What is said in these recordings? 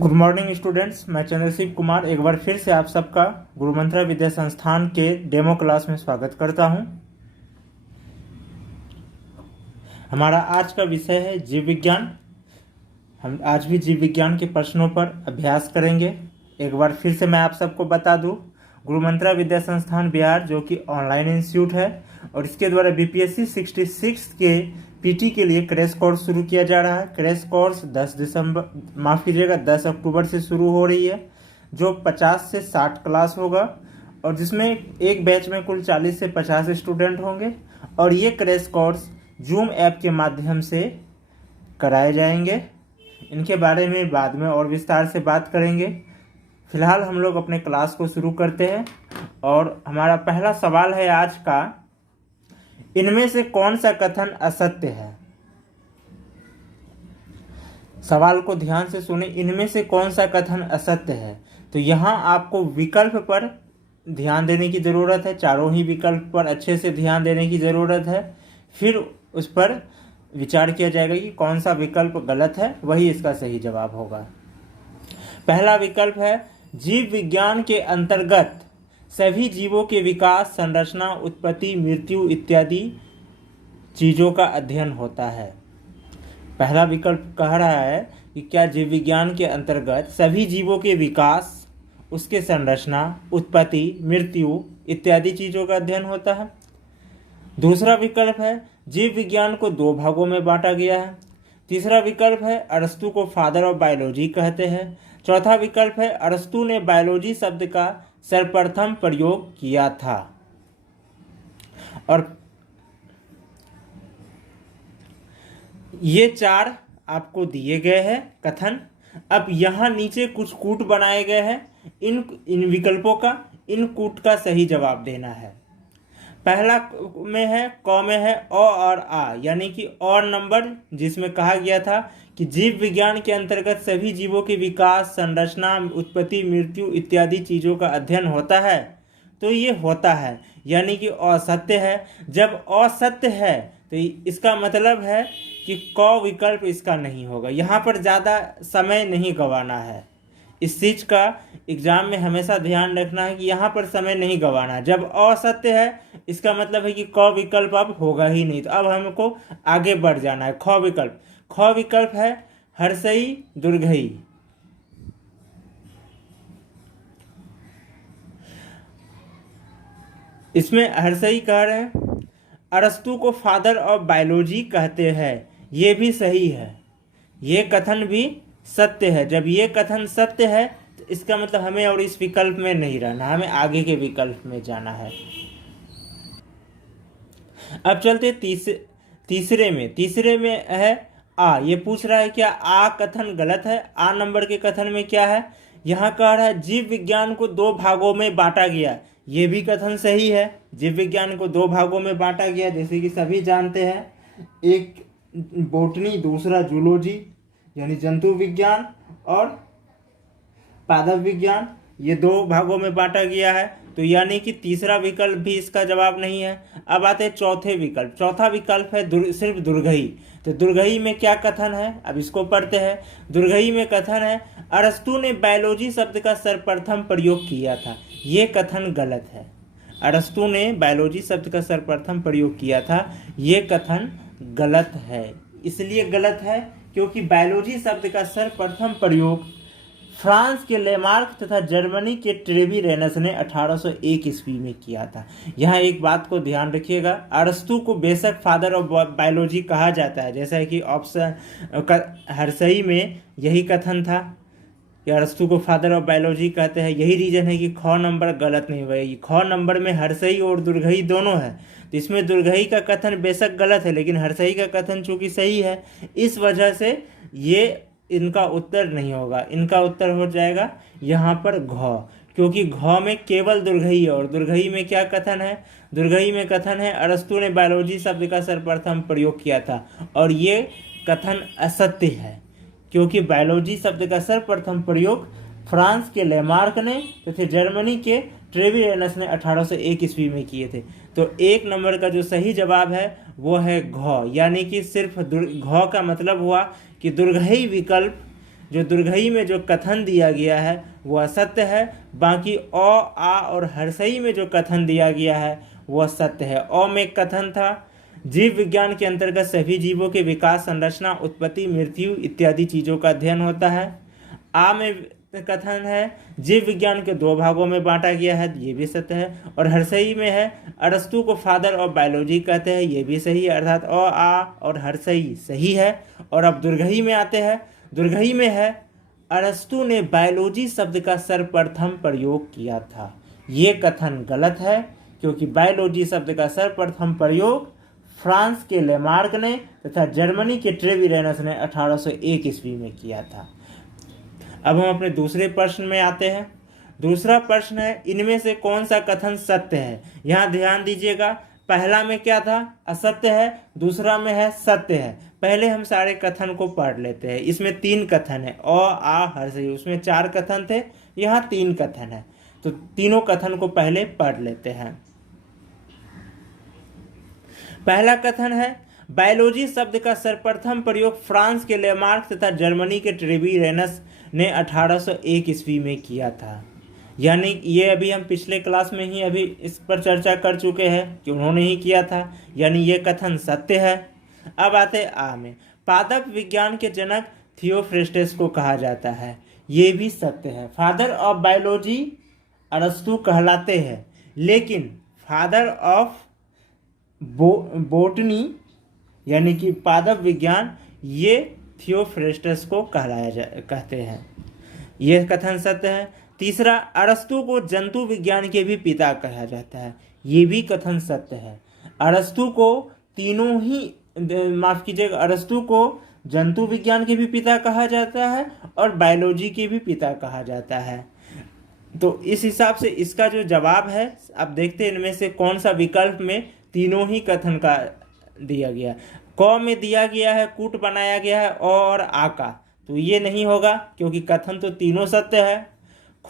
Good morning students, मैं चंद्रशिव कुमार एक बार फिर से आप सबका गुरु मंत्रा विद्या संस्थान के डेमो क्लास में स्वागत करता हूं। हमारा आज का विषय है जीव विज्ञान। हम आज भी जीव विज्ञान के प्रश्नों पर अभ्यास करेंगे। एक बार फिर से मैं आप सबको बता दूं, गुरु मंत्रा विद्या संस्थान बिहार जो कि ऑनलाइन इंस्टीट्यूट है और इसके द्वारा बीपीएससी 66 के पीटी के लिए क्रैश कोर्स शुरू किया जा रहा है। क्रैश कोर्स 10 अक्टूबर से शुरू हो रही है, जो 50 से 60 क्लास होगा और जिसमें एक बैच में कुल 40 से 50 स्टूडेंट होंगे और ये क्रैश कोर्स जूम ऐप के माध्यम से कराए जाएंगे। इनके बारे में बाद में और विस्तार से बात करेंगे। फिलहाल हम लोग अपने क्लास को शुरू करते हैं और हमारा पहला सवाल है आज का, इनमें से कौन सा कथन असत्य है। सवाल को ध्यान से सुने, इनमें से कौन सा कथन असत्य है। तो यहाँ आपको विकल्प पर ध्यान देने की ज़रूरत है, चारों ही विकल्प पर अच्छे से ध्यान देने की ज़रूरत है। फिर उस पर विचार किया जाएगा कि कौन सा विकल्प गलत है, वही इसका सही जवाब होगा। पहला विकल्प है, जीव विज्ञान के अंतर्गत सभी जीवों के विकास, संरचना, उत्पत्ति, मृत्यु इत्यादि चीज़ों का अध्ययन होता है। पहला विकल्प कह रहा है कि क्या जीव विज्ञान के अंतर्गत सभी जीवों के विकास, उसके संरचना, उत्पत्ति, मृत्यु इत्यादि चीज़ों का अध्ययन होता है। दूसरा विकल्प है, जीव विज्ञान को दो भागों में बांटा गया है। तीसरा विकल्प है, अरस्तु को फादर ऑफ बायोलॉजी कहते हैं। चौथा विकल्प है, अरस्तु ने बायोलॉजी शब्द का सर्वप्रथम प्रयोग किया था। और ये चार आपको दिए गए हैं कथन। अब यहाँ नीचे कुछ कूट बनाए गए हैं, इन विकल्पों का, इन कूट का सही जवाब देना है। पहला में है, क में है अ और आ, यानी कि और नंबर, जिसमें कहा गया था कि जीव विज्ञान के अंतर्गत सभी जीवों के विकास, संरचना, उत्पत्ति, मृत्यु इत्यादि चीज़ों का अध्ययन होता है। तो ये होता है यानी कि असत्य है। जब असत्य है तो इसका मतलब है कि क विकल्प इसका नहीं होगा। यहाँ पर ज़्यादा समय नहीं गंवाना है। इस चीज़ का एग्जाम में हमेशा ध्यान रखना है कि यहाँ पर समय नहीं गंवाना है। जब असत्य है इसका मतलब है कि क विकल्प अब होगा ही नहीं। तो अब हमको आगे बढ़ जाना है। ख विकल्प, ख विकल्प है हर्षई दुर्घई। इसमें हर्षई कह रहे हैं, अरस्तु को फादर ऑफ बायोलॉजी कहते हैं। ये भी सही है, ये कथन भी सत्य है। जब ये कथन सत्य है तो इसका मतलब हमें और इस विकल्प में नहीं रहना, हमें आगे के विकल्प में जाना है। अब चलते तीसरे में है आ। ये पूछ रहा है क्या आ कथन गलत है। आ नंबर के कथन में क्या है, यहाँ कह रहा है जीव विज्ञान को दो भागों में बांटा गया। ये भी कथन सही है, जीव विज्ञान को दो भागों में बांटा गया। जैसे कि सभी जानते हैं, एक बोटनी, दूसरा जूलॉजी यानी जंतु विज्ञान और पादप विज्ञान, ये दो भागों में बांटा गया है। तो यानी कि तीसरा विकल्प भी इसका जवाब नहीं है। अब आते हैं चौथे विकल्प। चौथा विकल्प है सिर्फ दुर्घई। तो दुर्घई में क्या कथन है, अब इसको पढ़ते हैं। दुर्घई में कथन है, अरस्तु ने बायोलॉजी शब्द का सर्वप्रथम प्रयोग किया था। ये कथन गलत है। अरस्तु ने बायोलॉजी शब्द का सर्वप्रथम प्रयोग किया था, ये कथन गलत है। इसलिए गलत है क्योंकि बायोलॉजी शब्द का सर्वप्रथम प्रयोग फ्रांस के लेमार्क तथा जर्मनी के ट्रेवी रेनस ने 1801 ईस्वी में किया था। यहाँ एक बात को ध्यान रखिएगा, अरस्तु को बेशक फादर ऑफ बायोलॉजी कहा जाता है, जैसा कि ऑप्शन हर्षई में यही कथन था कि अरस्तु को फादर ऑफ बायोलॉजी कहते हैं। यही रीजन है कि ख नंबर गलत नहीं हुआ। ख नंबर में हर्षई और दुर्घई दोनों है, तो इसमें दुर्घई का कथन बेशक गलत है, लेकिन हर्षई का कथन चूंकि सही है, इस वजह से ये इनका उत्तर नहीं होगा। इनका उत्तर हो जाएगा यहाँ पर घ, क्योंकि घ में केवल दुर्घई है। और दुर्घई में क्या कथन है, दुर्घई में कथन है अरस्तु ने बायोलॉजी शब्द का सर्वप्रथम प्रयोग किया था, और ये कथन असत्य है क्योंकि बायोलॉजी शब्द का सर्वप्रथम प्रयोग फ्रांस के लेमार्क ने तथा जर्मनी के ट्रेवी रेनस ने 1801 ईस्वी में किए थे। तो एक नंबर का जो सही जवाब है वो है घ, यानी कि सिर्फ घ का मतलब हुआ कि दुर्घई विकल्प जो दुर्घई में जो कथन दिया गया है वह सत्य है। बाकी अ, आ और हर्षई में जो कथन दिया गया है वह सत्य है। अ में एक कथन था, जीव विज्ञान के अंतर्गत सभी जीवों के विकास, संरचना, उत्पत्ति, मृत्यु इत्यादि चीज़ों का अध्ययन होता है। आ में कथन है, जीव विज्ञान के दो भागों में बांटा गया है, ये भी सत्य है। और हर्षई में है, अरस्तु को फादर ऑफ बायोलॉजी कहते हैं, ये भी सही है, अर्थात अ, आ और हर्षई सही है। और अब दुर्घई में आते हैं। दुर्घई में है, अरस्तु ने बायोलॉजी शब्द का सर्वप्रथम प्रयोग किया था, ये कथन गलत है, क्योंकि बायोलॉजी शब्द का सर्वप्रथम प्रयोग फ्रांस के लेमार्क ने तथा जर्मनी के ट्रेविरेनस ने 1801 ईस्वी में किया था। अब हम अपने दूसरे प्रश्न में आते हैं। दूसरा प्रश्न है, इनमें से कौन सा कथन सत्य है। यहाँ ध्यान दीजिएगा, पहला में क्या था, असत्य है, दूसरा में है सत्य है। पहले हम सारे कथन को पढ़ लेते हैं। इसमें 3 कथन है, अ, आ, हर्षई। उसमें 4 कथन थे, यहाँ 3 कथन है, तो तीनों कथन को पहले पढ़ लेते हैं। पहला कथन है, बायोलॉजी शब्द का सर्वप्रथम प्रयोग फ्रांस के लेमार्क तथा जर्मनी के ट्रेविरेनस ने 1801 ईस्वी में किया था। यानी ये अभी हम पिछले क्लास में ही अभी इस पर चर्चा कर चुके हैं कि उन्होंने ही किया था, यानी ये कथन सत्य है। अब आते आ में, पादप विज्ञान के जनक थियोफ्रेस्टस को कहा जाता है, ये भी सत्य है। फादर ऑफ बायोलॉजी अरस्तु कहलाते हैं, लेकिन फादर ऑफ बोटनी यानी कि पादप विज्ञान ये थियोफ्रेस्टस को कहते हैं, यह कथन सत्य है। तीसरा, अरस्तु को जंतु विज्ञान के भी पिता कहा जाता है, ये भी कथन सत्य है। अरस्तु को तीनों ही माफ कीजिएगा, अरस्तु को जंतु विज्ञान के भी पिता कहा जाता है और बायोलॉजी के भी पिता कहा जाता है। तो इस हिसाब से इसका जो जवाब है, अब देखते हैं इनमें से कौन सा विकल्प में तीनों ही कथन का दिया गया। क में दिया गया है कूट बनाया गया है और आ का, तो ये नहीं होगा क्योंकि कथन तो तीनों सत्य है।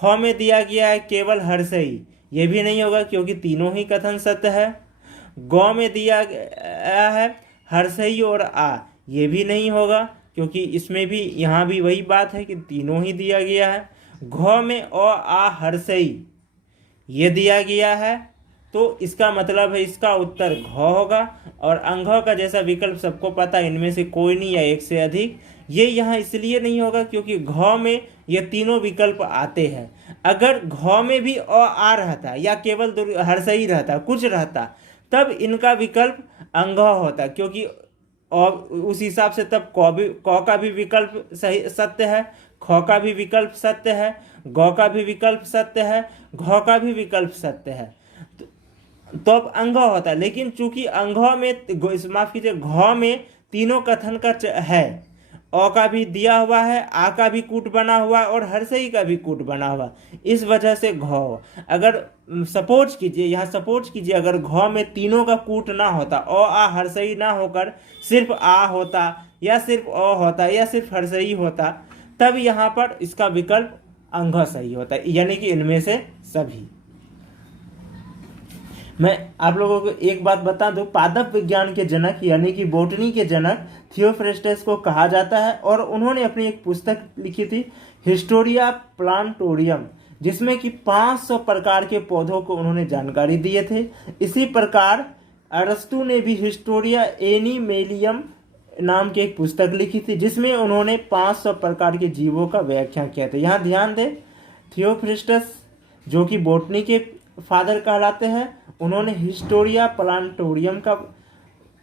ख में दिया गया है केवल हर्षई, ये भी नहीं होगा क्योंकि तीनों ही कथन सत्य है। ग में दिया गया है हर्षई और आ, ये भी नहीं होगा क्योंकि इसमें भी यहाँ भी वही बात है कि तीनों ही दिया गया है। घ में अ, आ, हर्षई ये दिया गया है, तो इसका मतलब है इसका उत्तर घ होगा। और अंघ का जैसा विकल्प सबको पता है, इनमें से कोई नहीं या एक से अधिक, ये यहाँ इसलिए नहीं होगा क्योंकि घ में ये तीनों विकल्प आते हैं। अगर घ में भी अ, आ रहता या केवल हर्षई रहता, कुछ रहता, तब इनका विकल्प अंघ होता, क्योंकि और उस हिसाब से तब क का भी विकल्प सही सत्य है, ख का भी विकल्प सत्य है, ग का भी विकल्प सत्य है, घ का भी विकल्प सत्य है, तो अब अंघ होता। लेकिन चूंकि अंघ में माफ कीजिए घ में तीनों कथन का है, अ का भी दिया हुआ है, आ का भी कूट बना हुआ और हर्षई का भी कूट बना हुआ, इस वजह से घ। अगर सपोज कीजिए, यहाँ सपोज कीजिए अगर घ में तीनों का कूट ना होता, अ, आ, हर्षई ना होकर सिर्फ आ होता या सिर्फ अ होता या सिर्फ हर्षई होता, तब यहाँ पर इसका विकल्प अंघ सही होता, यानी कि इनमें से सभी। मैं आप लोगों को एक बात बता दूं, पादप विज्ञान के जनक यानी कि बोटनी के जनक थियोफ्रेस्टस को कहा जाता है और उन्होंने अपनी एक पुस्तक लिखी थी हिस्टोरिया प्लांटोरियम, जिसमें कि 500 प्रकार के पौधों को उन्होंने जानकारी दिए थे। इसी प्रकार अरस्तु ने भी हिस्टोरिया एनिमेलियम नाम की एक पुस्तक लिखी थी, जिसमें उन्होंने 500 प्रकार के जीवों का व्याख्या किया था। यहाँ ध्यान दें, थियोफ्रेस्टस जो कि बोटनी के फादर कहलाते हैं, उन्होंने हिस्टोरिया प्लांटोरियम का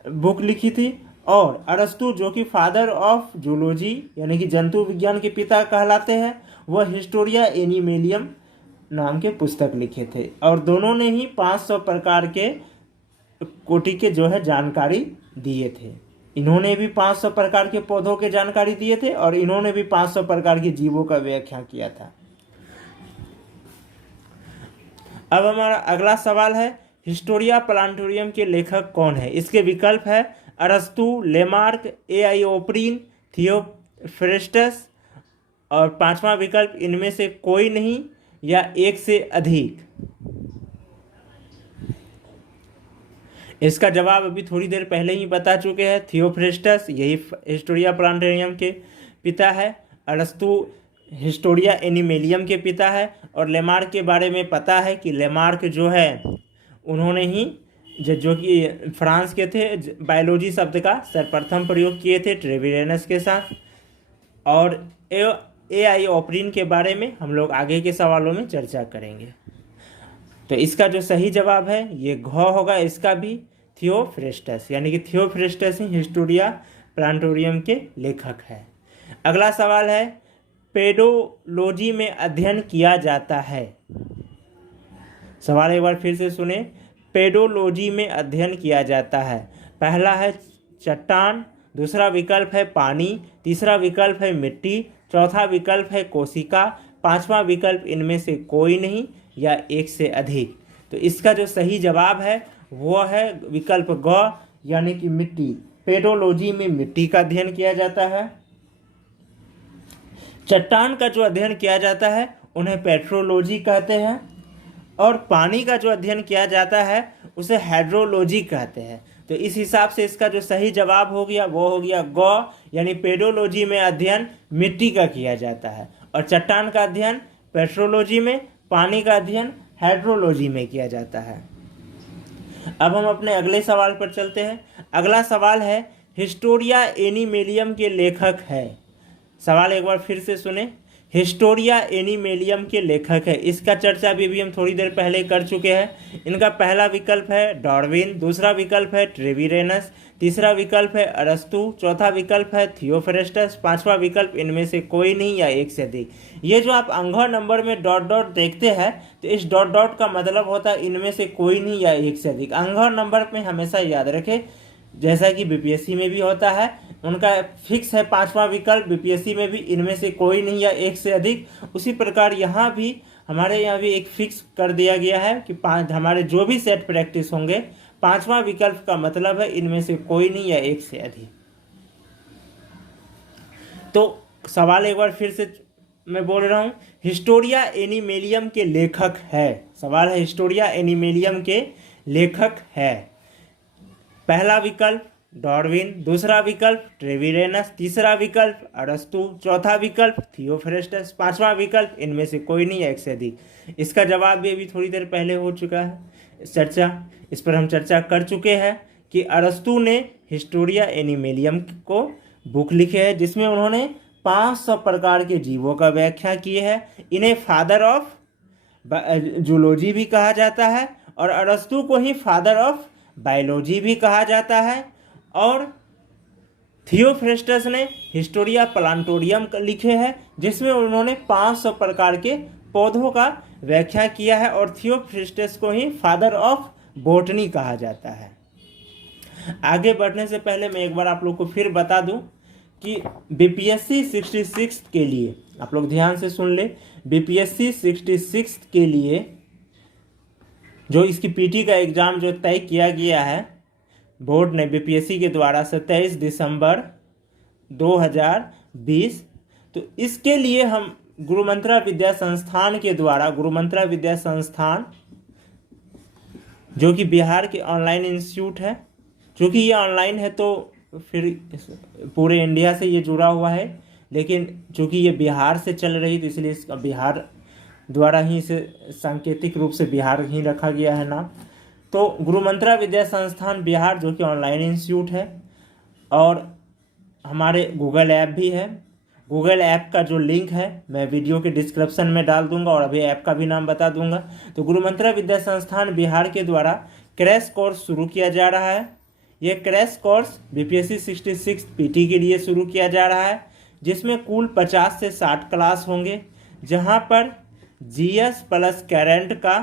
बुक लिखी थी, और अरस्तु जो कि फादर ऑफ जूलॉजी यानी कि जंतु विज्ञान के पिता कहलाते हैं, वह हिस्टोरिया एनिमेलियम नाम के पुस्तक लिखे थे। और दोनों ने ही 500 प्रकार के कोटि के जो है जानकारी दिए थे। इन्होंने भी 500 प्रकार के पौधों के जानकारी दिए थे और इन्होंने भी 500 प्रकार के जीवों का व्याख्या किया था। अब हमारा अगला सवाल है, हिस्टोरिया प्लांटोरियम के लेखक कौन है। इसके विकल्प है अरस्तु, लेमार्क, एआईओप्रीन, थियोफ्रेस्टस, और 5वां विकल्प इनमें से कोई नहीं या एक से अधिक। इसका जवाब अभी थोड़ी देर पहले ही बता चुके हैं, थियोफ्रेस्टस यही हिस्टोरिया प्लांटोरियम के पिता है। अरस्तु हिस्टोरिया एनिमेलियम के पिता है। और लेमार्क के बारे में पता है कि लेमार्क जो है उन्होंने ही जो कि फ्रांस के थे, बायोलॉजी शब्द का सर्वप्रथम प्रयोग किए थे ट्रेविरेनस के साथ। और एआई ऑपरिन के बारे में हम लोग आगे के सवालों में चर्चा करेंगे। तो इसका जो सही जवाब है ये घ होगा, इसका भी थियोफ्रेस्टस, यानी कि थियोफ्रेस्टस ही हिस्टोरिया प्लांटोरियम के लेखक है। अगला सवाल है पेडोलॉजी में अध्ययन किया जाता है। सवाल एक बार फिर से सुने, पेडोलॉजी में अध्ययन किया जाता है। पहला है चट्टान, दूसरा विकल्प है पानी, तीसरा विकल्प है मिट्टी, चौथा विकल्प है कोशिका, पांचवा विकल्प इनमें से कोई नहीं या एक से अधिक। तो इसका जो सही जवाब है वो है विकल्प ग, यानी कि मिट्टी। पेडोलॉजी में मिट्टी का अध्ययन किया जाता है। चट्टान का जो अध्ययन किया जाता है उन्हें पेट्रोलॉजी कहते हैं, और पानी का जो अध्ययन किया जाता है उसे हाइड्रोलॉजी कहते हैं। तो इस हिसाब से इसका जो सही जवाब हो गया वो हो गया ग, यानी पेडोलॉजी में अध्ययन मिट्टी का किया जाता है, और चट्टान का अध्ययन पेट्रोलॉजी में, पानी का अध्ययन हाइड्रोलॉजी में किया जाता है। अब हम अपने अगले सवाल पर चलते हैं। अगला सवाल है हिस्टोरिया एनिमेलियम के लेखक है। सवाल एक बार फिर से सुने, हिस्टोरिया एनिमेलियम के लेखक है। इसका चर्चा भी हम थोड़ी देर पहले कर चुके हैं। इनका पहला विकल्प है डार्विन, दूसरा विकल्प है ट्रेविरेनस, तीसरा विकल्प है अरस्तु, चौथा विकल्प है थियोफ्रेस्टस, पांचवा विकल्प इनमें से कोई नहीं या एक से अधिक। ये जो आप अंगह नंबर में डॉट डॉट देखते हैं तो इस डॉट डॉट का मतलब होता है इनमें से कोई नहीं या एक से अधिक। अंगह नंबर में हमेशा याद रखें, जैसा कि बीपीएससी में भी होता है, उनका फिक्स है पांचवा विकल्प, बीपीएससी में भी इनमें से कोई नहीं या एक से अधिक। उसी प्रकार यहाँ भी हमारे यहाँ भी एक फिक्स कर दिया गया है कि हमारे जो भी सेट प्रैक्टिस होंगे पांचवा विकल्प का मतलब है इनमें से कोई नहीं या एक से अधिक। तो सवाल एक बार फिर से मैं बोल रहा हूँ, हिस्टोरिया एनिमेलियम के लेखक है। सवाल है हिस्टोरिया एनिमेलियम के लेखक है। पहला विकल्प डार्विन, दूसरा विकल्प ट्रेविरेनस, तीसरा विकल्प अरस्तु, चौथा विकल्प थियोफ्रेस्टस, पांचवा विकल्प इनमें से कोई नहीं या एक से अधिक। इसका जवाब भी अभी थोड़ी देर पहले हो चुका है चर्चा, इस पर हम चर्चा कर चुके हैं कि अरस्तु ने हिस्टोरिया एनिमेलियम को बुक लिखे है जिसमें उन्होंने 500 प्रकार के जीवों का व्याख्या की है। इन्हें फादर ऑफ जूलॉजी भी कहा जाता है, और अरस्तु को ही फादर ऑफ बायोलॉजी भी कहा जाता है। और थियोफ्रेस्टस ने हिस्टोरिया प्लांटोरियम लिखे हैं जिसमें उन्होंने 500 प्रकार के पौधों का व्याख्या किया है, और थियोफ्रेस्टस को ही फादर ऑफ बॉटनी कहा जाता है। आगे बढ़ने से पहले मैं एक बार आप लोग को फिर बता दूं कि बीपीएससी 66 के लिए, आप लोग ध्यान से सुन ले, बीपीएससी 66 के लिए जो इसकी पीटी का एग्ज़ाम जो तय किया गया है बोर्ड ने बीपीएससी के द्वारा 27 दिसंबर 2020, तो इसके लिए हम गुरुमंत्रा विद्या संस्थान के द्वारा, गुरुमंत्रा विद्या संस्थान जो कि बिहार के ऑनलाइन इंस्टीट्यूट है, क्योंकि ये ऑनलाइन है तो फिर पूरे इंडिया से ये जुड़ा हुआ है, लेकिन चूँकि ये बिहार से चल रही तो इसलिए इसका बिहार द्वारा ही इसे सांकेतिक रूप से बिहार ही रखा गया है नाम। तो गुरुमंत्रा विद्या संस्थान बिहार जो कि ऑनलाइन इंस्टीट्यूट है, और हमारे गूगल ऐप भी है। गूगल ऐप का जो लिंक है मैं वीडियो के डिस्क्रिप्शन में डाल दूंगा, और अभी ऐप का भी नाम बता दूंगा। तो गुरुमंत्रा विद्या संस्थान बिहार के द्वारा क्रैश कोर्स शुरू किया जा रहा है। ये क्रैश कोर्स बीपीएससी 66 पीटी के लिए शुरू किया जा रहा है, जिसमें कुल 50 से 60 क्लास होंगे, जहां पर जीएस प्लस करंट का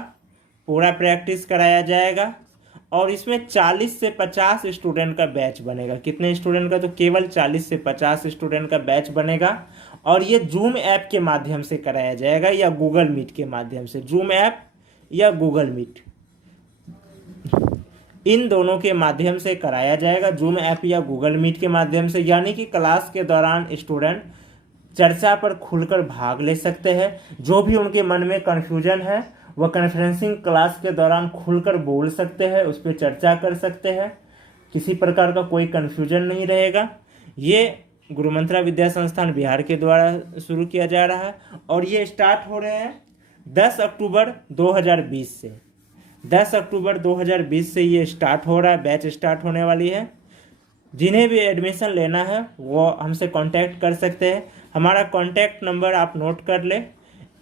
पूरा प्रैक्टिस कराया जाएगा। और इसमें 40 से 50 स्टूडेंट का बैच बनेगा। कितने स्टूडेंट का? तो केवल 40 से 50 स्टूडेंट का बैच बनेगा, और ये जूम ऐप के माध्यम से कराया जाएगा या गूगल मीट के माध्यम से। जूम ऐप या गूगल मीट, इन दोनों के माध्यम से कराया जाएगा, जूम ऐप या गूगल मीट के माध्यम से। यानी कि क्लास के दौरान स्टूडेंट चर्चा पर खुलकर भाग ले सकते हैं। जो भी उनके मन में कन्फ्यूजन है वह कॉन्फ्रेंसिंग क्लास के दौरान खुलकर बोल सकते हैं, उस पर चर्चा कर सकते हैं। किसी प्रकार का कोई कन्फ्यूजन नहीं रहेगा। ये गुरु मंत्रा विद्या संस्थान बिहार के द्वारा शुरू किया जा रहा है और ये स्टार्ट हो रहे हैं 10 अक्टूबर 2020 से। 10 अक्टूबर 2020 से ये स्टार्ट हो रहा है, बैच स्टार्ट होने वाली है। जिन्हें भी एडमिशन लेना है वो हमसे कांटेक्ट कर सकते हैं। हमारा कांटेक्ट नंबर आप नोट कर लें,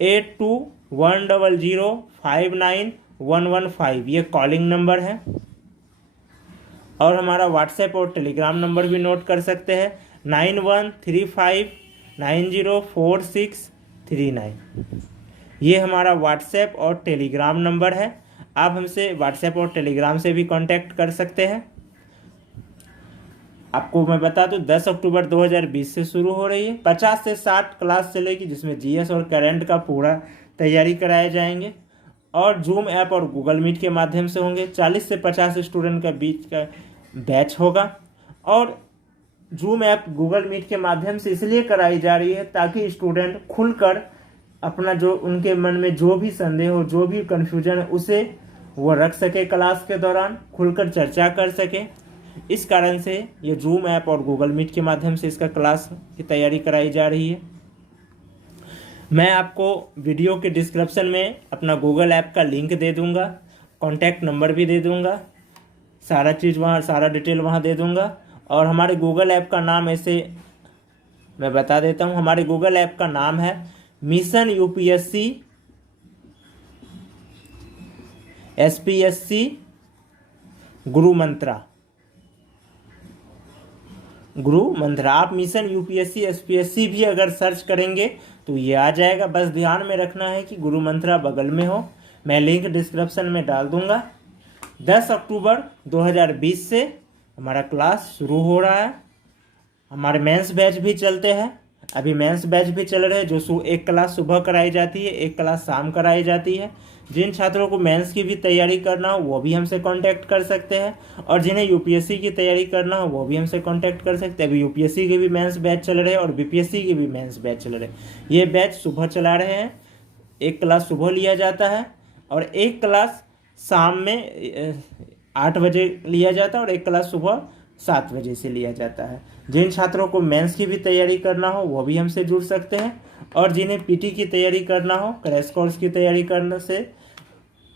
8210059115, ये कॉलिंग नंबर है। और हमारा व्हाट्सएप और टेलीग्राम नंबर भी नोट कर सकते हैं, 9135904639। ये हमारा व्हाट्सएप और टेलीग्राम नंबर है। आप हमसे व्हाट्सएप और टेलीग्राम से भी कांटेक्ट कर सकते हैं। आपको मैं बता दूं 10 अक्टूबर 2020 से शुरू हो रही है। 50 से 60 क्लास चलेगी, जिसमें जीएस और करंट का पूरा तैयारी कराए जाएंगे और जूम ऐप और गूगल मीट के माध्यम से होंगे। 40 से 50 स्टूडेंट का बीच का बैच होगा और जूम ऐप गूगल मीट के माध्यम से इसलिए कराई जा रही है ताकि स्टूडेंट खुलकर अपना जो उनके मन में जो भी संदेह हो, जो भी कन्फ्यूजन है, उसे वो रख सके, क्लास के दौरान खुलकर चर्चा कर सके। इस कारण से ये जूम ऐप और गूगल मीट के माध्यम से इसका क्लास की तैयारी कराई जा रही है। मैं आपको वीडियो के डिस्क्रिप्शन में अपना गूगल ऐप का लिंक दे दूंगा, कॉन्टैक्ट नंबर भी दे दूंगा, सारा चीज़ वहाँ, सारा डिटेल वहाँ दे दूंगा। और हमारे गूगल ऐप का नाम ऐसे मैं बता देता हूँ। हमारे गूगल ऐप का नाम है मिशन यूपीएससी SPSC गुरु मंत्रा। आप मिशन यूपीएससी SPSC भी अगर सर्च करेंगे तो ये आ जाएगा। बस ध्यान में रखना है कि गुरु मंत्रा बगल में हो। मैं लिंक डिस्क्रिप्शन में डाल दूंगा। 10 अक्टूबर 2020 से हमारा क्लास शुरू हो रहा है। हमारे मेंस बैच भी चलते हैं, अभी मेंस बैच भी चल रहे हैं, जो एक क्लास सुबह कराई जाती है, एक क्लास शाम कराई जाती है। जिन छात्रों को मेंस की भी तैयारी करना हो वो भी हमसे कांटेक्ट कर सकते हैं और जिन्हें यूपीएससी की तैयारी करना हो वो भी हमसे कांटेक्ट कर सकते हैं। अभी यूपीएससी के भी मेंस बैच चल रहे हैं और बीपीएससी के भी मेंस बैच चल रहे हैं। ये बैच सुबह चला रहे हैं, एक क्लास सुबह लिया जाता है और एक क्लास शाम में 8 बजे लिया जाता है और एक क्लास सुबह 7 बजे से लिया जाता है। जिन छात्रों को मेंस की भी तैयारी करना हो वो भी हमसे जुड़ सकते हैं और जिन्हें पीटी की तैयारी करना हो, क्रैश कोर्स की तैयारी करने से,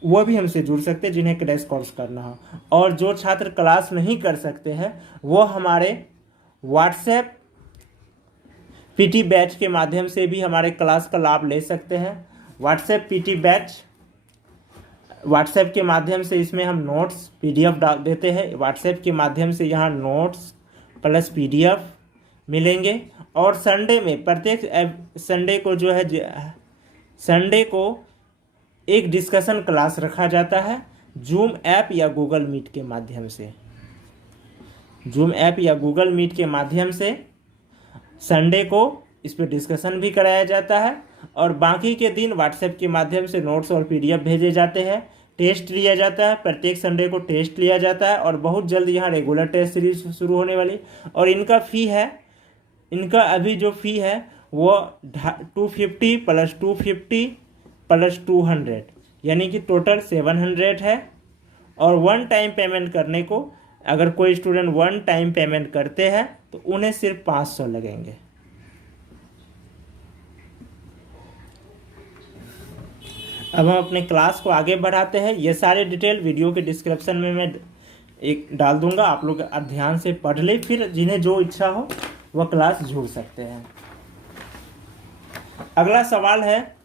वो भी हमसे जुड़ सकते हैं जिन्हें क्रैश कोर्स करना हो। और जो छात्र क्लास नहीं कर सकते हैं वो हमारे व्हाट्सएप पीटी बैच के माध्यम से भी हमारे क्लास का लाभ ले सकते हैं। व्हाट्सएप पीटी बैच, व्हाट्सएप के माध्यम से इसमें हम नोट्स PDF डाल देते हैं। व्हाट्सएप के माध्यम से यहाँ नोट्स प्लस PDF मिलेंगे और संडे में प्रत्येक संडे को जो है संडे को एक डिस्कशन क्लास रखा जाता है जूम ऐप या गूगल मीट के माध्यम से। जूम ऐप या गूगल मीट के माध्यम से संडे को इस पर डिस्कशन भी कराया जाता है और बाकी के दिन व्हाट्सएप के माध्यम से नोट्स और PDF भेजे जाते हैं। टेस्ट लिया जाता है, प्रत्येक संडे को टेस्ट लिया जाता है और बहुत जल्द यहाँ रेगुलर टेस्ट सीरीज शुरू होने वाली। और इनका फ़ी है, इनका अभी जो फ़ी है वो 250 + 250 + 200 यानी कि टोटल 700 है। और 1 टाइम पेमेंट करने को, अगर कोई स्टूडेंट 1 टाइम पेमेंट करते हैं तो उन्हें सिर्फ 500 लगेंगे। अब हम अपने क्लास को आगे बढ़ाते हैं। ये सारे डिटेल वीडियो के डिस्क्रिप्शन में मैं एक डाल दूंगा, आप लोग ध्यान से पढ़ ले, फिर जिन्हें जो इच्छा हो वह क्लास जुड़ सकते हैं। अगला सवाल है,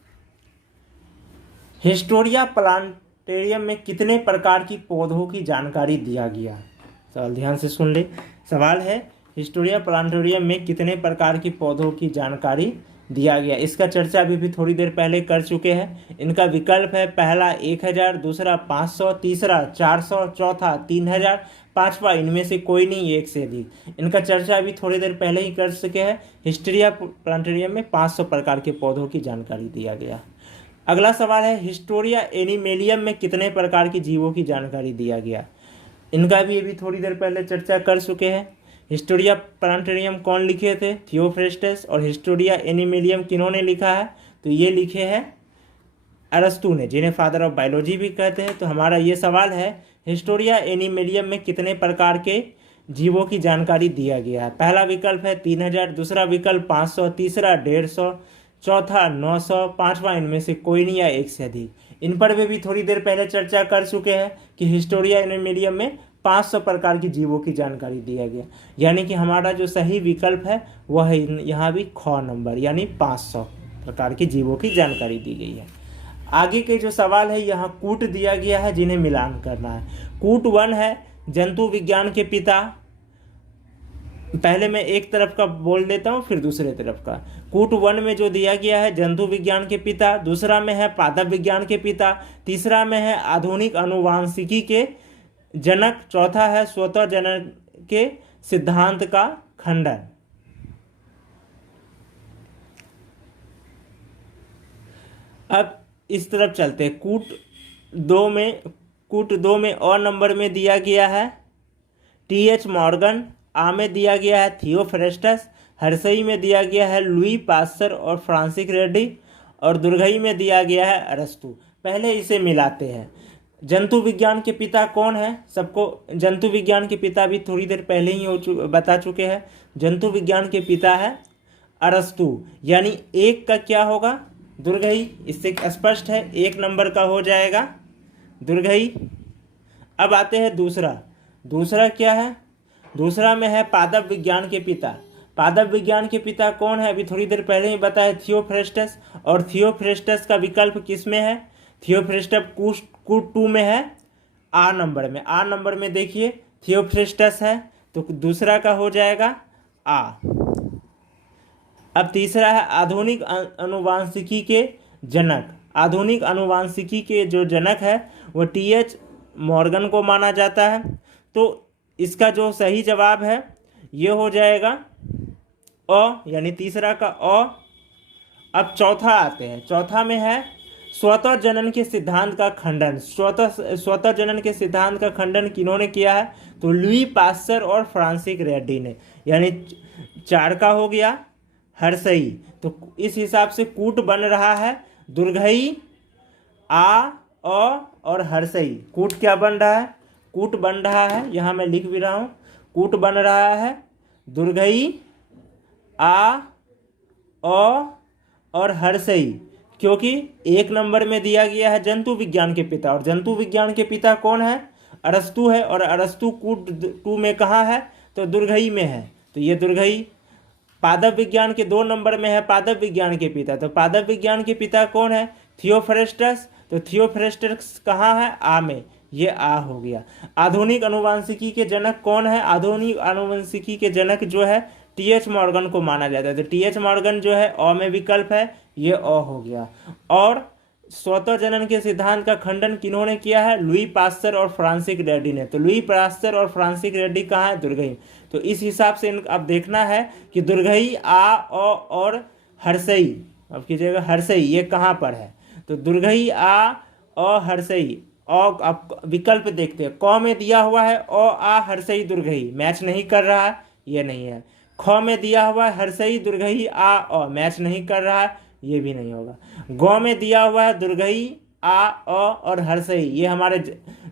हिस्टोरिया प्लांटेरियम में कितने प्रकार की पौधों की जानकारी दिया गया? सवाल ध्यान से सुन ले। सवाल है, हिस्टोरिया प्लांटेरियम में कितने प्रकार की पौधों की जानकारी दिया गया? इसका चर्चा अभी भी थोड़ी देर पहले कर चुके हैं। इनका विकल्प है, पहला 1000, दूसरा 500, तीसरा 400, चौथा 3000, पांचवा इनमें से कोई नहीं, एक से अधिक। इनका चर्चा अभी थोड़ी देर पहले ही कर चुके हैं। हिस्टोरिया प्लांटेरियम में 500 प्रकार के पौधों की जानकारी दिया गया। अगला सवाल है, हिस्टोरिया एनिमेलियम में कितने प्रकार की जीवों की जानकारी दिया गया? इनका भी अभी थोड़ी देर पहले चर्चा कर चुके हैं। हिस्टोरिया प्लांटेरियम कौन लिखे थे? थियोफ्रेस्टस। और हिस्टोरिया एनिमेलियम किन्होंने लिखा है? तो ये लिखे हैं अरस्तु ने, जिन्हें फादर ऑफ बायोलॉजी भी कहते हैं। तो हमारा ये सवाल है, हिस्टोरिया एनिमेलियम में कितने प्रकार के जीवों की जानकारी दिया गया है। पहला विकल्प है 3000, दूसरा विकल्प 500, तीसरा 150, चौथा 900, पांचवा इनमें से कोई नहीं या एक से अधिक। इन पर भी थोड़ी देर पहले चर्चा कर चुके हैं कि हिस्टोरिया इन मीडियम में 500 प्रकार की जीवों की जानकारी दिया गया, यानी कि हमारा जो सही विकल्प है वह है यहाँ भी ख नंबर, यानी 500 प्रकार की जीवों की जानकारी दी गई है। आगे के जो सवाल है यहाँ कूट दिया गया है जिन्हें मिलान करना है। कूट 1 है जंतु विज्ञान के पिता। पहले मैं एक तरफ का बोल देता हूँ फिर दूसरे तरफ का। कूट 1 में जो दिया गया है जंतु विज्ञान के पिता, दूसरा में है पादप विज्ञान के पिता, तीसरा में है आधुनिक आनुवांशिकी के जनक, चौथा है स्वतः जनन के सिद्धांत का खंडन। अब इस तरफ चलते हैं। कूट दो में और नंबर में दिया गया है टी.एच. मॉर्गन, आ में दिया गया है थियोफ्रेस्टस, हर्षई में दिया गया है लुई पास्चर और फ्रांसिस रेड्डी, और दुर्गई में दिया गया है अरस्तु। पहले इसे मिलाते हैं। जंतु विज्ञान के पिता कौन है? सबको जंतु विज्ञान के पिता भी थोड़ी देर पहले ही बता चुके हैं। जंतु विज्ञान के पिता है अरस्तु, यानी एक का क्या होगा? दुर्गई। इससे स्पष्ट है, एक नंबर का हो जाएगा दुर्गई। अब आते हैं दूसरा क्या है? दूसरा में है पादप विज्ञान के पिता। पादप विज्ञान के पिता कौन है? अभी थोड़ी देर पहले ही बताया, थियोफ्रेस्टस। और थियोफ्रेस्टस का विकल्प किस में है? थियोफ्रेस्टस कूट 2 में है, आ नंबर में। आ नंबर में देखिए थियोफ्रेस्टस है, तो दूसरा का हो जाएगा आ। अब तीसरा है आधुनिक आनुवांशिकी के जनक। आधुनिक आनुवांशिकी के जो जनक है वो टी.एच. मॉर्गन को माना जाता है। तो इसका जो सही जवाब है ये हो जाएगा अ, यानी तीसरा का अ। अब चौथा आते हैं। चौथा में है स्वतः जनन के सिद्धांत का खंडन। स्वतः जनन के सिद्धांत का खंडन किन्होंने किया है? तो लुई पास्चर और फ्रांसिस रेड्डी ने, यानी 4 का हो गया हर्षई। तो इस हिसाब से कूट बन रहा है दुर्गई, आ, अ और हर्षई। कूट क्या बन रहा है? कूट बन रहा है, यहाँ मैं लिख भी रहा हूँ, कूट बन रहा है दुर्गई, आ, अ और हर्षई, क्योंकि एक नंबर में दिया गया है जंतु विज्ञान के पिता, और जंतु विज्ञान के पिता कौन है? अरस्तु है, और अरस्तु कूट 2 में कहाँ है? तो दुर्गई में है, तो ये दुर्गई। पादप विज्ञान के 2 नंबर में है पादप विज्ञान के पिता, तो पादप विज्ञान के पिता कौन है? थियोफ्रेस्टस। तो थियोफ्रेस्टस कहाँ है? आ में, ये आ हो गया। आधुनिक आनुवांशिकी के जनक कौन है? आधुनिक आनुवंशिकी के जनक जो है टी.एच. मॉर्गन को माना जाता है, तो टी.एच. मॉर्गन जो है अ में विकल्प है, ये अ हो गया। और स्वतः जनन के सिद्धांत का खंडन किन्होंने किया है? लुई पास्चर और फ्रांसिस रेड्डी ने। तो लुई पास्चर और फ्रांसिस रेड्डी कहाँ है? दुर्गई। तो इस हिसाब से अब देखना है कि दुर्गई, आ, अ और हर्षई, अब कीजिएगा हर्षई ये कहाँ पर है? तो दुर्गई, आ, अ, हर्षई। और अब विकल्प देखते हैं। क में दिया हुआ है अ, आ, हर्षई, दुर्गई, मैच नहीं कर रहा है, ये नहीं है। ख में दिया हुआ है हर्षई, दुर्गई, आ, अ, मैच नहीं कर रहा है, ये भी नहीं होगा। ग में दिया हुआ है दुर्गई, आ, अ और हर्षई, ये हमारे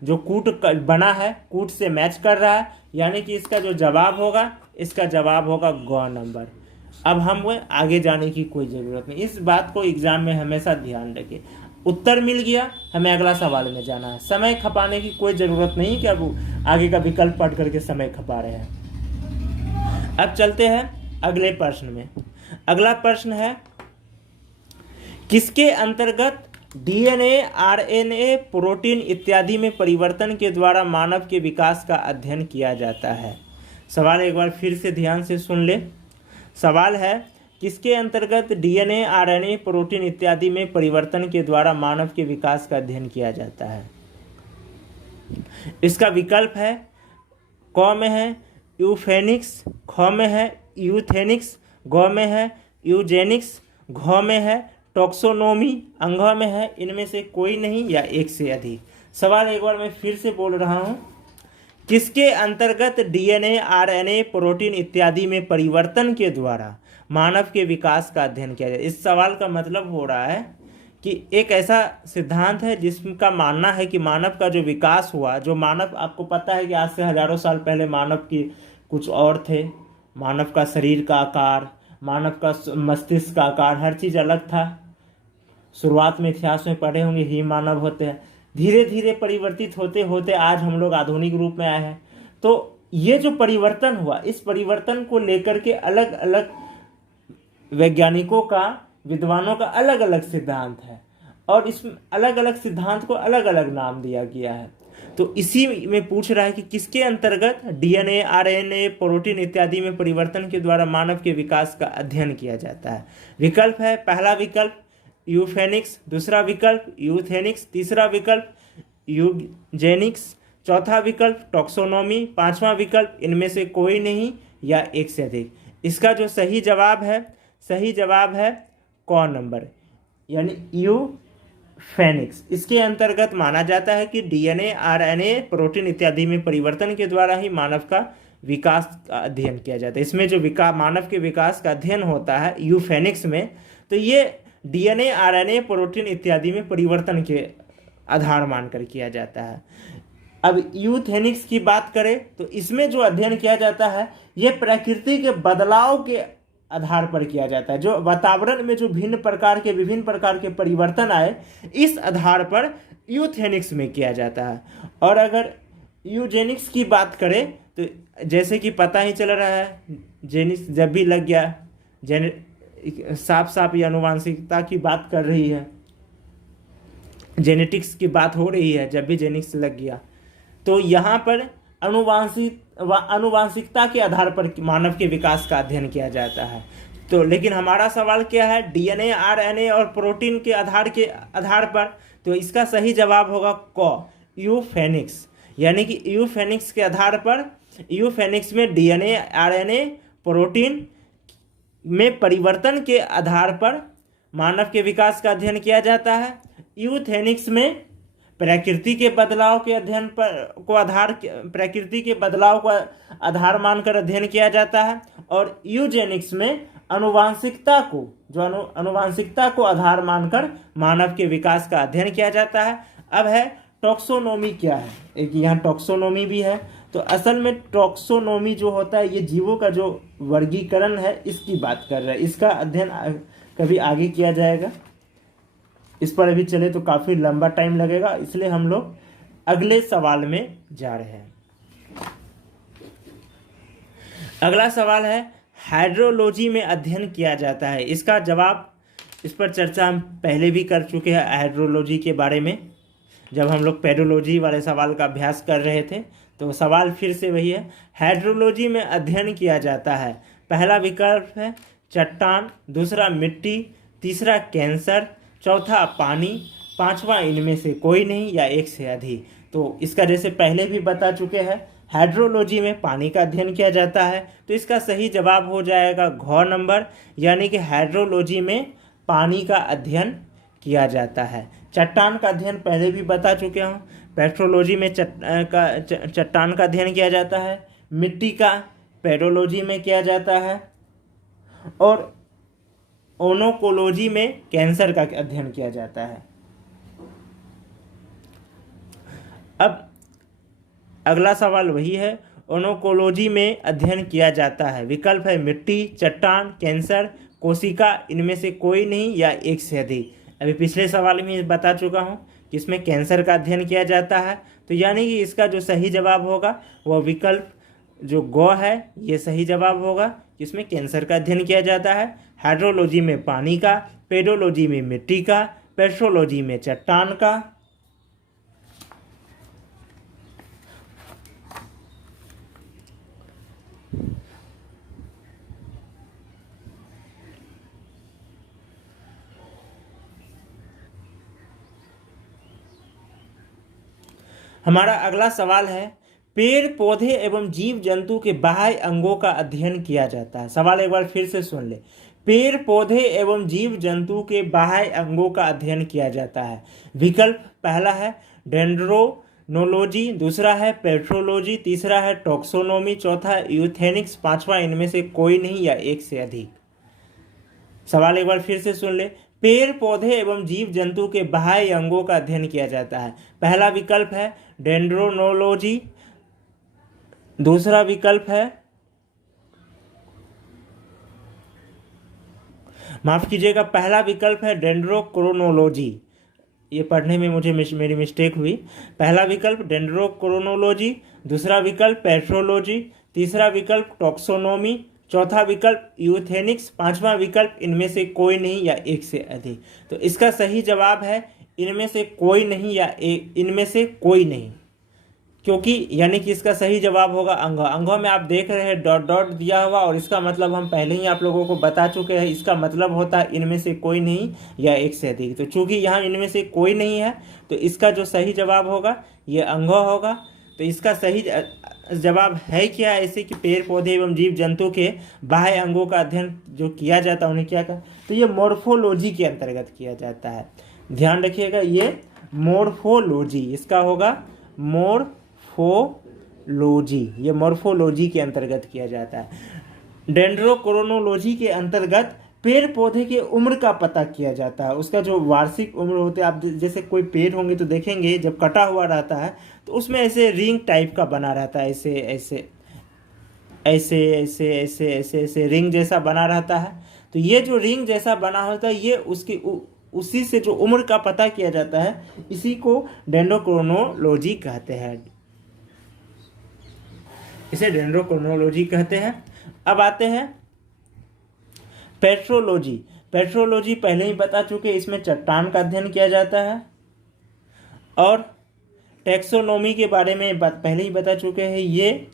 जो कूट बना है कूट से मैच कर रहा है, यानी कि इसका जो जवाब होगा, इसका जवाब होगा ग नंबर। अब हम वो आगे जाने की कोई ज़रूरत नहीं, इस बात को एग्जाम में हमेशा ध्यान रखें। उत्तर मिल गया, हमें अगला सवाल में जाना है। समय खपाने की कोई ज़रूरत नहीं कि अब आगे का विकल्प पढ़ करके समय खपा रहे हैं। अब चलते हैं अगले प्रश्न में। अगला प्रश्न है, किसके अंतर्गत डीएनए, आरएनए, प्रोटीन इत्यादि में परिवर्तन के द्वारा मानव के विकास का अध्ययन किया जाता है? सवाल एक बार फिर से ध्यान से सुन ले। सवाल है, किसके अंतर्गत डीएनए, आरएनए, प्रोटीन इत्यादि में परिवर्तन के द्वारा मानव के विकास का अध्ययन किया जाता है? इसका विकल्प है, क में है यूफेनिक्स, ख में है यूथेनिक्स, ग में है यूजेनिक्स, घ में है टॉक्सोनोमी, अंग में है इनमें से कोई नहीं या एक से अधिक। सवाल एक बार मैं फिर से बोल रहा हूँ, किसके अंतर्गत डीएनए, आरएनए, प्रोटीन इत्यादि में परिवर्तन के द्वारा मानव के विकास का अध्ययन किया जाए? इस सवाल का मतलब हो रहा है कि एक ऐसा सिद्धांत है जिसका मानना है कि मानव का जो विकास हुआ, जो मानव, आपको पता है कि आज से हजारों साल पहले मानव की कुछ और थे, मानव का शरीर का आकार, मानव का मस्तिष्क का आकार, हर चीज़ अलग था। शुरुआत में इतिहास में पढ़े होंगे ही मानव होते हैं, धीरे धीरे परिवर्तित होते होते आज हम लोग आधुनिक रूप में आए हैं। तो ये जो परिवर्तन हुआ, इस परिवर्तन को लेकर के अलग अलग वैज्ञानिकों का, विद्वानों का अलग अलग सिद्धांत है, और इस अलग अलग सिद्धांत को अलग अलग नाम दिया गया है। तो इसी में पूछ रहा है कि किसके अंतर्गत डीएनए, आरएनए, प्रोटीन इत्यादि में परिवर्तन के द्वारा मानव के विकास का अध्ययन किया जाता है। विकल्प है, पहला विकल्प यूफेनिक्स, दूसरा विकल्प यूथेनिक्स, तीसरा विकल्प यूजेनिक्स, चौथा विकल्प टॉक्सोनॉमी, पांचवा विकल्प इनमें से कोई नहीं या एक से अधिक। इसका जो सही जवाब है क नंबर, यानी यूफेनिक्स। इसके अंतर्गत माना जाता है कि डीएनए, आरएनए, प्रोटीन इत्यादि में परिवर्तन के द्वारा ही मानव का विकास का अध्ययन किया जाता है। इसमें जो मानव के विकास का अध्ययन होता है यूफेनिक्स में, तो ये डीएनए, आरएनए, प्रोटीन इत्यादि में परिवर्तन के आधार मानकर किया जाता है। अब यूथेनिक्स की बात करें तो इसमें जो अध्ययन किया जाता है ये प्रकृति के बदलाव के आधार पर किया जाता है। जो वातावरण में जो विभिन्न प्रकार के परिवर्तन आए, इस आधार पर यूथेनिक्स में किया जाता है। और अगर यूजेनिक्स की बात करें तो जैसे कि पता ही चल रहा है, जेनिक्स जब भी लग गया, साफ ये आनुवांशिकता की बात कर रही है, जेनेटिक्स की बात हो रही है, जब भी जेनिक्स लग गया तो यहाँ पर आनुवांशिकता के आधार पर मानव के विकास का अध्ययन किया जाता है। तो लेकिन हमारा सवाल क्या है, डीएनए, आरएनए और प्रोटीन के आधार पर, तो इसका सही जवाब होगा क, यूफेनिक्स। यानी कि यूफेनिक्स के आधार पर, यूफेनिक्स में डीएनए, आरएनए, प्रोटीन में परिवर्तन के आधार पर मानव के विकास का अध्ययन किया जाता है। यूथेनिक्स में प्रकृति के बदलाव के अध्ययन प्रकृति के बदलाव को आधार मानकर अध्ययन किया जाता है। और यूजेनिक्स में आनुवांशिकता को आधार मानकर मानव के विकास का अध्ययन किया जाता है। अब है टॉक्सोनॉमी क्या है, एक यहाँ टॉक्सोनॉमी भी है। तो असल में टॉक्सोनॉमी जो होता है ये जीवों का जो वर्गीकरण है इसकी बात कर रहा है। इसका अध्ययन कभी आगे किया जाएगा, इस पर अभी चले तो काफ़ी लंबा टाइम लगेगा, इसलिए हम लोग अगले सवाल में जा रहे हैं। अगला सवाल है, हाइड्रोलॉजी में अध्ययन किया जाता है। इसका जवाब, इस पर चर्चा हम पहले भी कर चुके हैं हाइड्रोलॉजी के बारे में, जब हम लोग पेडोलॉजी वाले सवाल का अभ्यास कर रहे थे। तो सवाल फिर से वही है, हाइड्रोलॉजी में अध्ययन किया जाता है। पहला विकल्प है चट्टान, दूसरा मिट्टी, तीसरा कैंसर, चौथा पानी, पांचवा इनमें से कोई नहीं या एक से अधिक। तो इसका जैसे पहले भी बता चुके हैं, हाइड्रोलॉजी में पानी का अध्ययन किया जाता है, तो इसका सही जवाब हो जाएगा घ नंबर, यानी कि हाइड्रोलॉजी में पानी का अध्ययन किया जाता है। चट्टान का अध्ययन पहले भी बता चुके हूँ, पेट्रोलॉजी में चट्टान का अध्ययन किया जाता है, मिट्टी का पेडोलॉजी में किया जाता है, और ओनोकोलॉजी में कैंसर का अध्ययन किया जाता है। अब अगला सवाल वही है, ओनोकोलॉजी में अध्ययन किया जाता है। विकल्प है मिट्टी, चट्टान, कैंसर, कोशिका, इनमें से कोई नहीं या एक से अधिक। अभी पिछले सवाल में बता चुका हूँ कि इसमें कैंसर का अध्ययन किया जाता है। तो यानी कि इसका जो सही जवाब होगा वह विकल्प जो ग है ये सही जवाब होगा, जिसमें कैंसर का अध्ययन किया जाता है। हाइड्रोलॉजी में पानी का, पेडोलॉजी में मिट्टी का, पेट्रोलॉजी में चट्टान का। हमारा अगला सवाल है, पेड़ पौधे एवं जीव जंतु के बाह्य अंगों का अध्ययन किया जाता है। सवाल एक बार फिर से सुन ले, पेड़ पौधे एवं जीव जंतु के बाह्य अंगों का अध्ययन किया जाता है। विकल्प पहला है डेंड्रोनोलॉजी, दूसरा है पेट्रोलॉजी, तीसरा है टॉक्सोनॉमी, चौथा यूथेनिक्स, पांचवा इनमें से कोई नहीं या एक से अधिक। सवाल एक बार फिर से सुन ले, पेड़ पौधे एवं जीव जंतु के बाह्य अंगों का अध्ययन किया जाता है? पहला विकल्प है डेंड्रोनोलॉजी, दूसरा विकल्प है, माफ कीजिएगा, पहला विकल्प है डेंड्रोक्रोनोलॉजी। ये पढ़ने में मुझे मेरी मिस्टेक हुई। पहला विकल्प डेंड्रोक्रोनोलॉजी, दूसरा विकल्प पेट्रोलॉजी, तीसरा विकल्प टॉक्सोनोमी, चौथा विकल्प यूथेनिक्स, पांचवा विकल्प इनमें से कोई नहीं या एक से अधिक। तो इसका सही जवाब है इनमें से कोई नहीं या इनमें से कोई नहीं, क्योंकि यानी कि इसका सही जवाब होगा अंग। अंगों में आप देख रहे हैं डॉट डॉट दिया हुआ, और इसका मतलब हम पहले ही आप लोगों को बता चुके हैं, इसका मतलब होता है इनमें से कोई नहीं या एक से अधिक। तो चूंकि यहाँ इनमें से कोई नहीं है तो इसका जो सही जवाब होगा ये अंग होगा। तो इसका सही जवाब है क्या? ऐसे कि पेड़ पौधे एवं जीव जंतु के बाह्य अंगों का अध्ययन जो किया जाता है उन्हें क्या कहते हैं? तो ये मॉर्फोलॉजी के अंतर्गत किया जाता है। ध्यान रखिएगा, ये मॉर्फोलॉजी, इसका होगा मॉर्फोलॉजी, ये मॉर्फोलॉजी के अंतर्गत किया जाता है। डेंड्रोक्रोनोलॉजी के अंतर्गत पेड़ पौधे की उम्र का पता किया जाता है, उसका जो वार्षिक उम्र होती है। आप जैसे कोई पेड़ होंगे तो देखेंगे जब कटा हुआ रहता है तो उसमें ऐसे रिंग टाइप का बना रहता है, ऐसे ऐसे ऐसे ऐसे ऐसे ऐसे ऐसे रिंग जैसा बना रहता है। तो ये जो रिंग जैसा बना होता है ये उसी से जो उम्र का पता किया जाता है, इसी को डेंड्रोक्रोनोलॉजी कहते हैं, इसे डेंड्रोक्रोनोलॉजी कहते हैं। अब आते हैं पेट्रोलॉजी। पेट्रोलॉजी पहले ही बता चुके, इसमें चट्टान का अध्ययन किया जाता है। और टैक्सोनॉमी के बारे में पहले ही बता चुके हैं, ये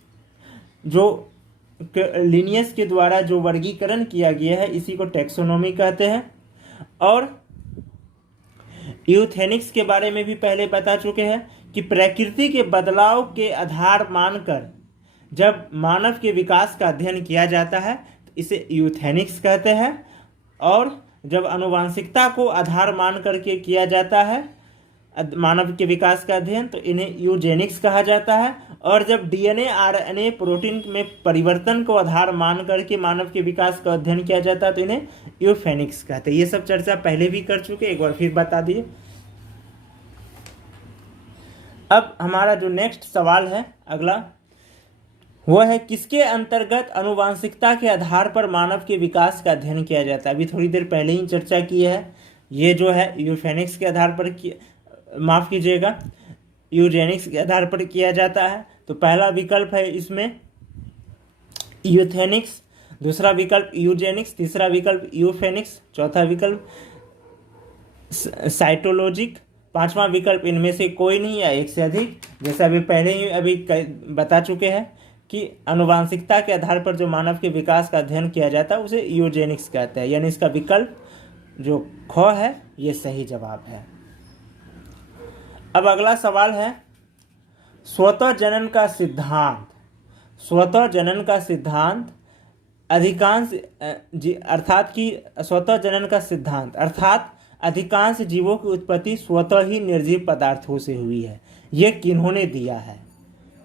जो लिनियस के द्वारा जो वर्गीकरण किया गया है इसी को टैक्सोनॉमी कहते हैं। और यूथेनिक्स के बारे में भी पहले बता चुके हैं कि प्रकृति के बदलाव के आधार मानकर जब मानव के विकास का अध्ययन किया जाता है तो इसे यूथेनिक्स कहते हैं। और जब आनुवांशिकता को आधार मान करके किया जाता है मानव के विकास का अध्ययन तो इन्हें यूजेनिक्स कहा जाता है। और जब डीएनए आरएनए प्रोटीन में परिवर्तन को आधार मान करके मानव के विकास का अध्ययन किया जाता है तो इन्हें यूफेनिक्स कहते हैं। ये सब चर्चा पहले भी कर चुके, एक बार फिर बता दिए। अब हमारा जो नेक्स्ट सवाल है अगला, वह है किसके अंतर्गत आनुवांशिकता के आधार पर मानव के विकास का अध्ययन किया जाता है? अभी थोड़ी देर पहले ही चर्चा की है। ये जो है यूफेनिक्स के आधार पर माफ कीजिएगा, यूजेनिक्स के आधार पर किया जाता है। तो पहला विकल्प है इसमें यूथेनिक्स, दूसरा विकल्प यूजेनिक्स, तीसरा विकल्प यूफेनिक्स, चौथा विकल्प साइटोलॉजिक, पांचवा विकल्प इनमें से कोई नहीं या एक से अधिक। जैसा अभी पहले ही अभी बता चुके हैं कि आनुवांशिकता के आधार पर जो मानव के विकास का अध्ययन किया जाता है उसे यूजेनिक्स कहते हैं, यानी इसका विकल्प जो ख है ये सही जवाब है। अब अगला सवाल है स्वतः जनन का सिद्धांत। स्वतः जनन का सिद्धांत अधिकांश अर्थात कि स्वतः जनन का सिद्धांत अर्थात अधिकांश जीवों की उत्पत्ति स्वतः ही निर्जीव पदार्थों से हुई है, ये किन्होंने दिया है?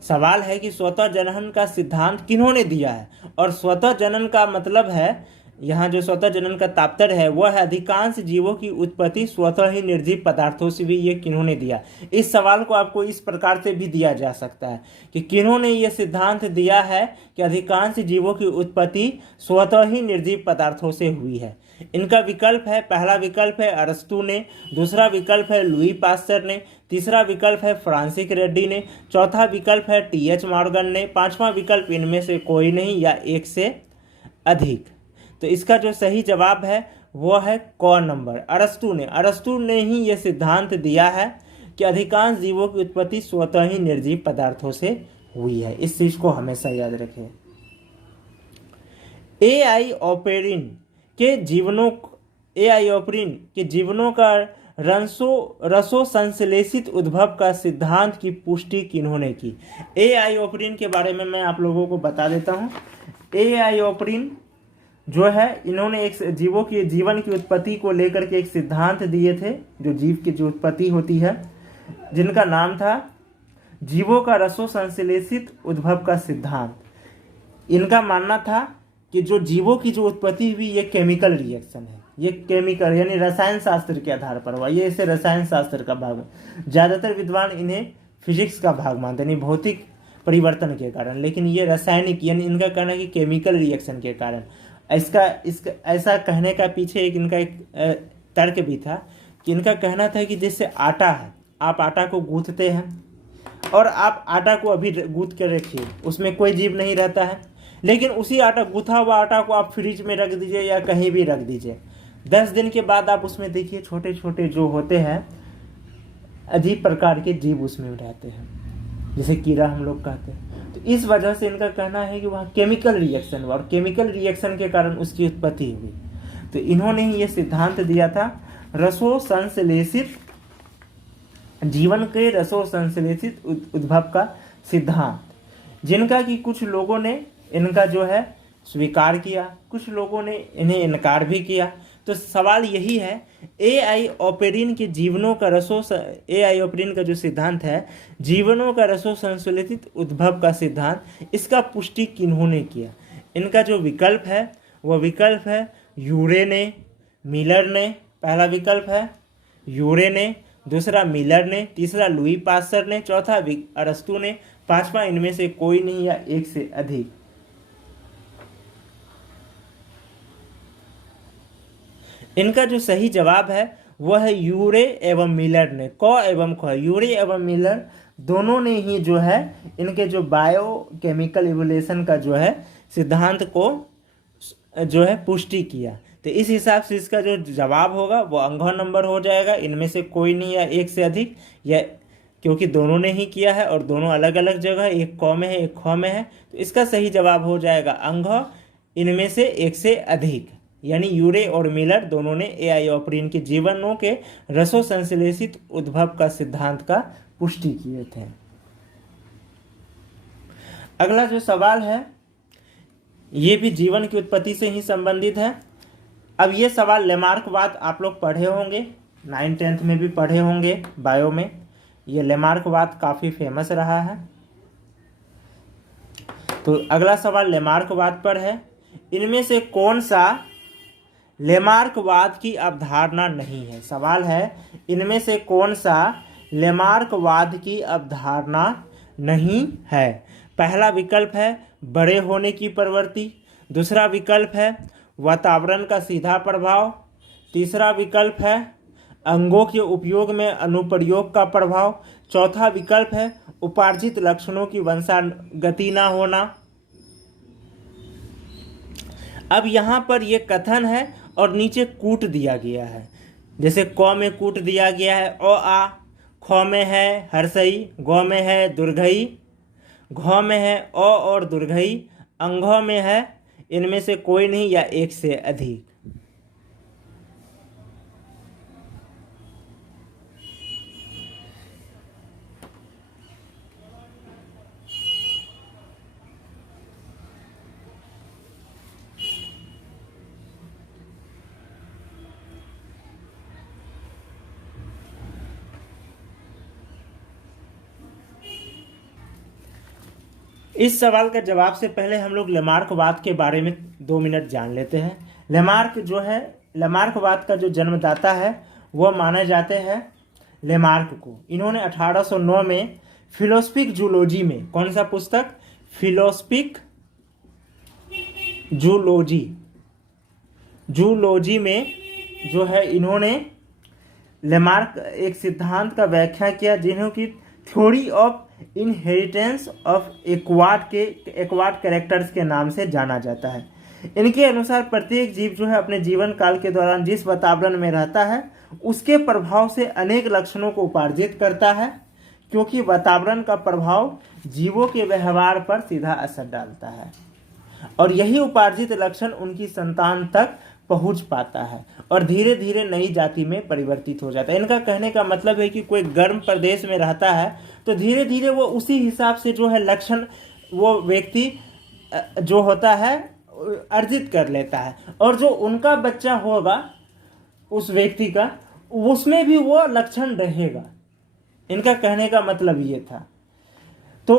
सवाल है कि स्वतः जनन का सिद्धांत किन्होंने दिया है, और स्वतः जनन का मतलब है, यहाँ जो स्वतः जनन का तात्पर्य है वह है अधिकांश जीवों की उत्पत्ति स्वतः ही निर्जीव पदार्थों से भी, ये किन्होंने दिया? इस सवाल को आपको इस प्रकार से भी दिया जा सकता है कि किन्होंने ये सिद्धांत दिया है कि अधिकांश जीवों की उत्पत्ति स्वतः ही निर्जीव पदार्थों से हुई है। इनका विकल्प है, पहला विकल्प है अरस्तु ने, दूसरा विकल्प है लुई पास्चर ने, तीसरा विकल्प है फ्रांसिस रेड्डी ने, चौथा विकल्प है टी.एच. मॉर्गन ने, पांचवा विकल्प इनमें से कोई नहीं या एक से अधिक। तो इसका जो सही जवाब है वो है क नंबर, अरस्तु ने। अरस्तु ने ही ये सिद्धांत दिया है कि अधिकांश जीवों की उत्पत्ति स्वतः ही निर्जीव पदार्थों से हुई है। इस चीज को हमेशा याद रखें। एआई ऑपरिन के जीवनों का रसो संश्लेषित उद्भव का सिद्धांत की पुष्टि किन्होंने की? एआई ऑपरिन के बारे में मैं आप लोगों को बता देता हूँ। एआई ऑपरिन जो है इन्होंने एक जीवों की जीवन की उत्पत्ति को लेकर के एक सिद्धांत दिए थे, जो जीव की जो उत्पत्ति होती है, जिनका नाम था जीवों का रसो संश्लेषित उद्भव का सिद्धांत। इनका मानना था कि जो जीवों की जो उत्पत्ति हुई ये केमिकल रिएक्शन है, ये केमिकल यानी रसायन शास्त्र के आधार पर हुआ, ये इसे रसायन शास्त्र का भाग, ज़्यादातर विद्वान इन्हें फिजिक्स का भाग मानते हैं, भौतिक परिवर्तन के कारण, लेकिन ये रासायनिक यानी इनका कहना है कि केमिकल रिएक्शन के कारण। इसका ऐसा कहने का पीछे इनका एक तर्क भी था कि इनका कहना था कि जैसे आटा है, आप आटा को गूंथते हैं और आप आटा को अभी गूंथ कर रखिए, उसमें कोई जीव नहीं रहता है, लेकिन उसी आटा गूंथा हुआ आटा को आप फ्रिज में रख दीजिए या कहीं भी रख दीजिए, 10 दिन के बाद आप उसमें देखिए छोटे छोटे जो होते हैं अजीब प्रकार के जीव उसमें रहते हैं, जैसे कीड़ा हम लोग कहते हैं। तो इस वजह से इनका कहना है कि वहाँ केमिकल रिएक्शन हुआ और केमिकल रिएक्शन के कारण उसकी उत्पत्ति हुई। तो इन्होंने ही ये सिद्धांत दिया था रसो संश्लेषित, जीवन के रसो संश्लेषित उद्भव का सिद्धांत, जिनका कि कुछ लोगों ने इनका जो है स्वीकार किया, कुछ लोगों ने इन्हें इनकार भी किया। तो सवाल यही है, एआई ऑपेरिन के जीवनों का रसो, एआई ऑपेरिन का जो सिद्धांत है जीवनों का रसो संश्लेषित उद्भव का सिद्धांत, इसका पुष्टि किन्होंने किया? इनका जो विकल्प है वह विकल्प है यूरे ने, मिलर ने, पहला विकल्प है यूरे ने, दूसरा मिलर ने, तीसरा लुई पास्चर ने, चौथा अरस्तु ने, पांचवा इनमें से कोई नहीं या एक से अधिक। इनका जो सही जवाब है वह है यूरे एवं मिलर ने, क एवं ख, यूरे एवं मिलर दोनों ने ही जो है इनके जो बायोकेमिकल इवोल्यूशन का जो है सिद्धांत को जो है पुष्टि किया। तो इस हिसाब से इसका जो जवाब होगा वो अंगह नंबर हो जाएगा, इनमें से कोई नहीं या एक से अधिक, या क्योंकि दोनों ने ही किया है और दोनों अलग अलग जगह, एक क में है एक ख में है, तो इसका सही जवाब हो जाएगा अंगह, इनमें से एक से अधिक, यानी यूरे और मिलर दोनों ने एआई ऑपेरिन के जीवनों के रसो संश्लेषित उद्भव का सिद्धांत का पुष्टि किए थे। अगला जो सवाल है ये भी जीवन की उत्पत्ति से ही संबंधित है। अब ये सवाल लेमार्कवाद आप लोग पढ़े होंगे, 9th-10th में भी पढ़े होंगे बायो में, ये लेमार्कवाद काफ़ी फेमस रहा है। तो अगला सवाल लेमार्कवाद पर है, इनमें से कौन सा लेमार्कवाद की अवधारणा नहीं है? सवाल है इनमें से कौन सा लेमार्कवाद की अवधारणा नहीं है? पहला विकल्प है बड़े होने की प्रवृत्ति, दूसरा विकल्प है वातावरण का सीधा प्रभाव, तीसरा विकल्प है अंगों के उपयोग में अनुप्रयोग का प्रभाव, चौथा विकल्प है उपार्जित लक्षणों की वंशागति ना होना। अब यहाँ पर ये कथन है और नीचे कूट दिया गया है, जैसे क में कूट दिया गया है अ आ, ख में है हर्षई, ग में है दुर्घई, घ में है अ और दुर्घई, अंघ में है इनमें से कोई नहीं या एक से अधिक। इस सवाल का जवाब से पहले हम लोग लेमार्कवाद के बारे में 2 मिनट जान लेते हैं। लेमार्क जो है, लेमार्कवाद का जो जन्मदाता है वह माने जाते हैं लेमार्क को। इन्होंने 1809 में फिलोसफिक जूलॉजी में, कौन सा पुस्तक? फिलोसफिक जूलॉजी में जो है इन्होंने लेमार्क एक सिद्धांत का व्याख्या किया जिन्हों की theory of inheritance of एक्वाड characters के नाम से जाना जाता है। इनके अनुसार प्रत्येक जीव जो है अपने जीवन काल के दौरान जिस वातावरण में रहता है उसके प्रभाव से अनेक लक्षणों को उपार्जित करता है, क्योंकि वातावरण का प्रभाव जीवों के व्यवहार पर सीधा असर डालता है और यही उपार्जित लक्षण उनकी संतान तक पहुंच पाता है और धीरे धीरे नई जाति में परिवर्तित हो जाता है। इनका कहने का मतलब है कि कोई गर्म प्रदेश में रहता है तो धीरे धीरे वो उसी हिसाब से जो है लक्षण वो व्यक्ति जो होता है अर्जित कर लेता है, और जो उनका बच्चा होगा उस व्यक्ति का उसमें भी वो लक्षण रहेगा। इनका कहने का मतलब ये था। तो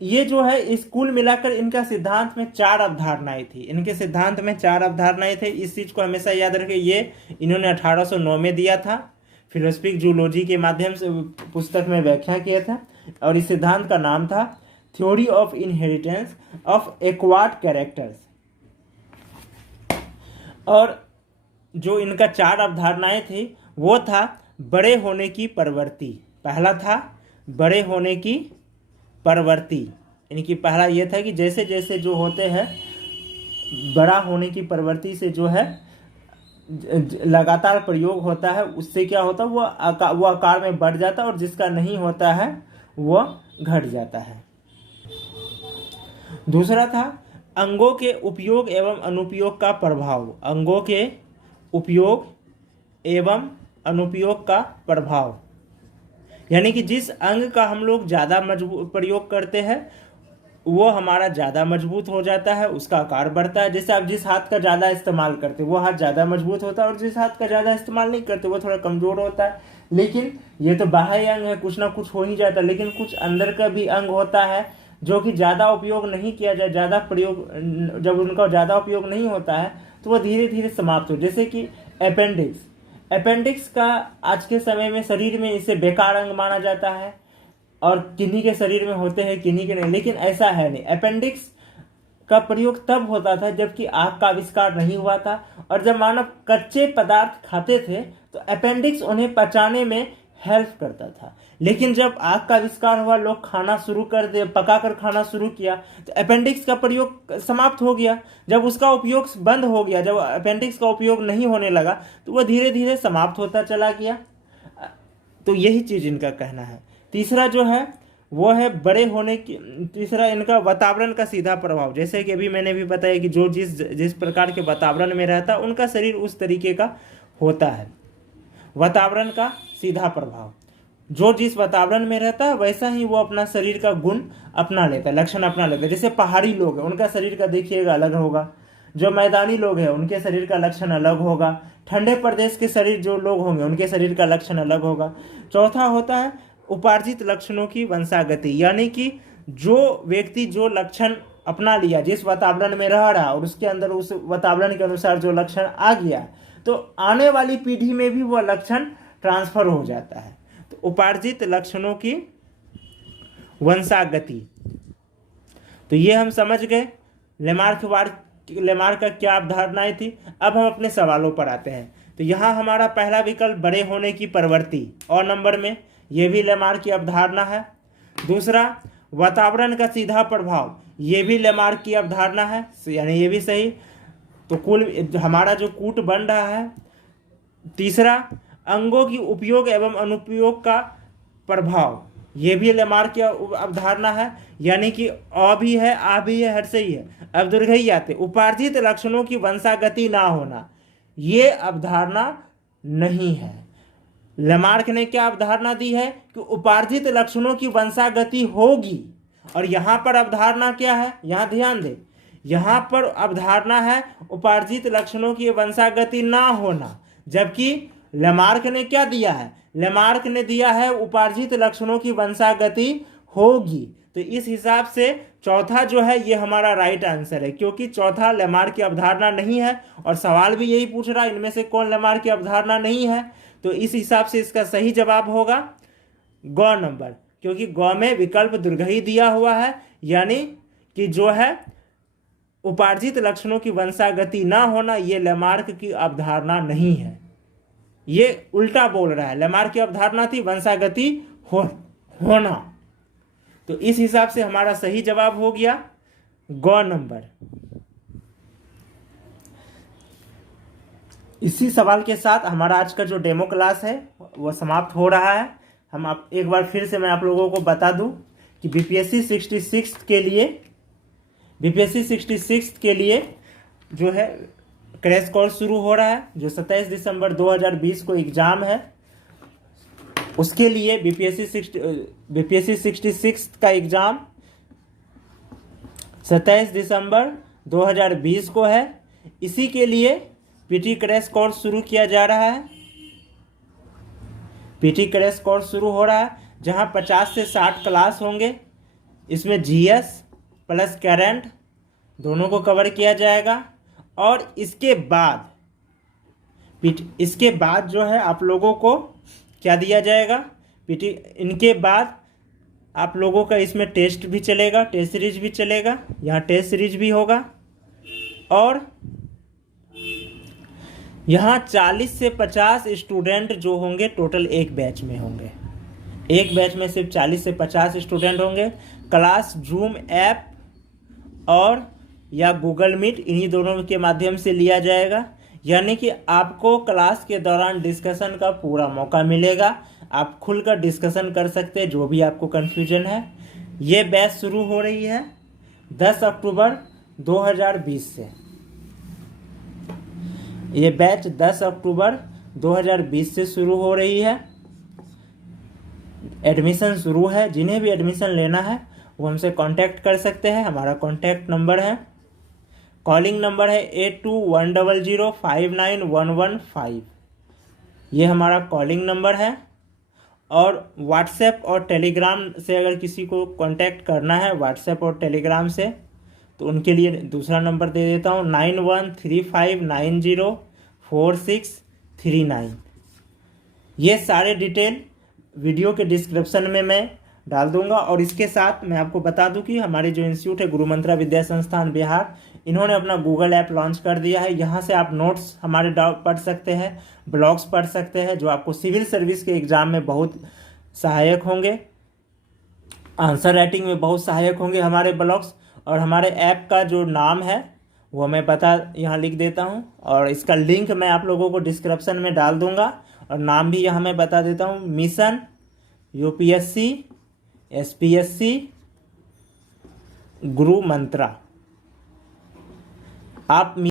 ये जो है इस कुल मिलाकर इनका सिद्धांत में 4 अवधारणाएं थी। इनके सिद्धांत में 4 अवधारणाएं थे। इस चीज को हमेशा याद रखें। ये इन्होंने 1809 में दिया था, फिलोसफिक जूलॉजी के माध्यम से पुस्तक में व्याख्या किया था, और इस सिद्धांत का नाम था theory of inheritance of acquired characters. और जो इनका 4 अवधारणाएं थी वो था बड़े होने की प्रवृत्ति। पहला था बड़े होने की प्रवृत्ति। इनकी पहला ये था कि जैसे जैसे जो होते हैं बड़ा होने की प्रवृत्ति से जो है लगातार प्रयोग होता है, उससे क्या होता है वो आकार में बढ़ जाता है, और जिसका नहीं होता है वो घट जाता है। दूसरा था अंगों के उपयोग एवं अनुपयोग का प्रभाव। अंगों के उपयोग एवं अनुपयोग का प्रभाव, यानी कि जिस अंग का हम लोग ज़्यादा मजबूत प्रयोग करते हैं वो हमारा ज़्यादा मजबूत हो जाता है, उसका आकार बढ़ता है। जैसे आप जिस हाथ का ज़्यादा इस्तेमाल करते वो हाथ ज़्यादा मजबूत होता है, और जिस हाथ का ज़्यादा इस्तेमाल नहीं करते वो थोड़ा कमज़ोर होता है। लेकिन ये तो बाह्य अंग है, कुछ ना कुछ हो ही जाता है। लेकिन कुछ अंदर का भी अंग होता है जो कि ज़्यादा उपयोग नहीं किया जाए, ज़्यादा प्रयोग, जब उनका ज़्यादा उपयोग नहीं होता है तो वह धीरे धीरे समाप्त हो। जैसे कि अपेंडिक्स। अपेंडिक्स का आज के समय में शरीर में इसे बेकार अंग माना जाता है, और किन्हीं के शरीर में होते हैं किन्हीं के नहीं, लेकिन ऐसा है नहीं। अपेंडिक्स का प्रयोग तब होता था जबकि आग का आविष्कार नहीं हुआ था, और जब मानव कच्चे पदार्थ खाते थे तो अपेंडिक्स उन्हें पचाने में हेल्प करता था। लेकिन जब आग का आविष्कार हुआ, लोग खाना शुरू कर दे, पकाकर खाना शुरू किया, तो अपेंडिक्स का प्रयोग समाप्त हो गया। जब उसका उपयोग बंद हो गया, जब अपेंडिक्स का उपयोग नहीं होने लगा, तो वह धीरे धीरे समाप्त होता चला गया। तो यही चीज इनका कहना है। तीसरा जो है वो है बड़े होने की, तीसरा इनका वातावरण का सीधा प्रभाव। जैसे कि अभी मैंने भी बताया कि जो जिस प्रकार के वातावरण में रहता है उनका शरीर उस तरीके का होता है। वातावरण का सीधा प्रभाव, जो जिस वातावरण में रहता है वैसा ही वो अपना शरीर का गुण अपना लेता है, लक्षण अपना लेता है। जैसे पहाड़ी लोग हैं, उनका शरीर का देखिएगा अलग होगा। जो मैदानी लोग हैं उनके शरीर का लक्षण अलग होगा। ठंडे प्रदेश के शरीर जो लोग होंगे उनके शरीर का लक्षण अलग होगा। चौथा होता है उपार्जित लक्षणों की वंशागति, यानी कि जो व्यक्ति जो लक्षण अपना लिया, जिस वातावरण में रह रहा और उसके अंदर उस वातावरण के अनुसार जो लक्षण आ गया, तो आने वाली पीढ़ी में भी वह लक्षण ट्रांसफर हो जाता है। तो उपार्जित लक्षणों की वंशागति, तो ये हम समझ गए लेमार्क का क्या अवधारणाएं थी। अब हम अपने सवालों पर आते हैं। तो यहाँ हमारा पहला विकल्प बड़े होने की प्रवृत्ति, और नंबर में ये भी लेमार्क की अवधारणा है। दूसरा वातावरण का सीधा प्रभाव, ये भी लेमार्क की अवधारणा है, यानी ये भी सही। तो कुल हमारा जो कूट बन रहा है। तीसरा अंगों की उपयोग एवं अनुपयोग का प्रभाव, ये भी लेमार्क की अवधारणा है, यानी कि अ भी है, आ भी है, हर सही है। अब दुर्घई आते, उपार्जित लक्षणों की वंशागति ना होना, ये अवधारणा नहीं है। लेमार्क ने क्या अवधारणा दी है कि उपार्जित लक्षणों की वंशागति होगी, और यहाँ पर अवधारणा क्या है, यहाँ ध्यान दें, यहाँ पर अवधारणा है उपार्जित लक्षणों की वंशागति ना होना। जबकि लेमार्क ने क्या दिया है, लेमार्क ने दिया है उपार्जित लक्षणों की वंशागति होगी। तो इस हिसाब से चौथा जो है ये हमारा राइट आंसर है, क्योंकि चौथा लेमार्क की अवधारणा नहीं है, और सवाल भी यही पूछ रहा है इनमें से कौन लेमार्क की अवधारणा नहीं है। तो इस हिसाब से इसका सही जवाब होगा ग नंबर, क्योंकि ग में विकल्प दुर्घई दिया हुआ है, यानी कि जो है उपार्जित लक्षणों की वंशागति ना होना, ये लेमार्क की अवधारणा नहीं है। ये उल्टा बोल रहा है, लेमार्क की अवधारणा थी वंशागति होना। तो इस हिसाब से हमारा सही जवाब हो गया ग नंबर। इसी सवाल के साथ हमारा आज का जो डेमो क्लास है वो समाप्त हो रहा है। हम आप एक बार फिर से मैं आप लोगों को बता दूं कि बीपीएससी 66 के लिए जो है क्रैश कोर्स शुरू हो रहा है, जो 27 दिसंबर 2020 को एग्जाम है। उसके लिए बीपीएससी 66 का एग्जाम 27 दिसंबर 2020 को है। इसी के लिए पीटी क्रैश कोर्स शुरू किया जा रहा है। पीटी क्रैश कोर्स शुरू हो रहा है, जहां 50 से 60 क्लास होंगे। इसमें जीएस प्लस करंट दोनों को कवर किया जाएगा। और इसके बाद जो है आप लोगों को क्या दिया जाएगा, इनके बाद आप लोगों का इसमें टेस्ट भी चलेगा, टेस्ट सीरीज भी चलेगा, यहाँ टेस्ट सीरीज भी होगा। और यहाँ 40 से 50 स्टूडेंट जो होंगे टोटल एक बैच में होंगे। एक बैच में सिर्फ 40 से 50 स्टूडेंट होंगे। क्लास जूम ऐप और या गूगल मीट इन्हीं दोनों के माध्यम से लिया जाएगा। यानी कि आपको क्लास के दौरान डिस्कशन का पूरा मौका मिलेगा। आप खुलकर डिस्कशन कर सकते हैं जो भी आपको कन्फ्यूजन है। ये बैच शुरू हो रही है 10 अक्टूबर 2020 से। ये बैच 10 अक्टूबर 2020 से शुरू हो रही है। एडमिशन शुरू है। जिन्हें भी एडमिशन लेना है वो हमसे कांटेक्ट कर सकते हैं। हमारा कांटेक्ट नंबर है, कॉलिंग नंबर है 8210059115। ये हमारा कॉलिंग नंबर है। और व्हाट्सएप और टेलीग्राम से अगर किसी को कांटेक्ट करना है व्हाट्सएप और टेलीग्राम से, तो उनके लिए दूसरा नंबर दे देता हूँ 9135904639। ये सारे डिटेल वीडियो के डिस्क्रिप्शन में मैं डाल दूंगा। और इसके साथ मैं आपको बता दूं कि हमारे जो इंस्टीट्यूट है गुरु मंत्रा विद्या संस्थान बिहार, इन्होंने अपना गूगल ऐप लॉन्च कर दिया है। यहाँ से आप नोट्स हमारे पढ़ सकते हैं, ब्लॉग्स पढ़ सकते हैं जो आपको सिविल सर्विस के एग्ज़ाम में बहुत सहायक होंगे, आंसर राइटिंग में बहुत सहायक होंगे हमारे ब्लॉग्स। और हमारे ऐप का जो नाम है वो मैं यहाँ लिख देता हूँ, और इसका लिंक मैं आप लोगों को डिस्क्रिप्शन में डाल दूँगा। और नाम भी यहाँ मैं बता देता हूँ, मिशन यूपीएससी एसपीएससी गुरु मंत्रा। आप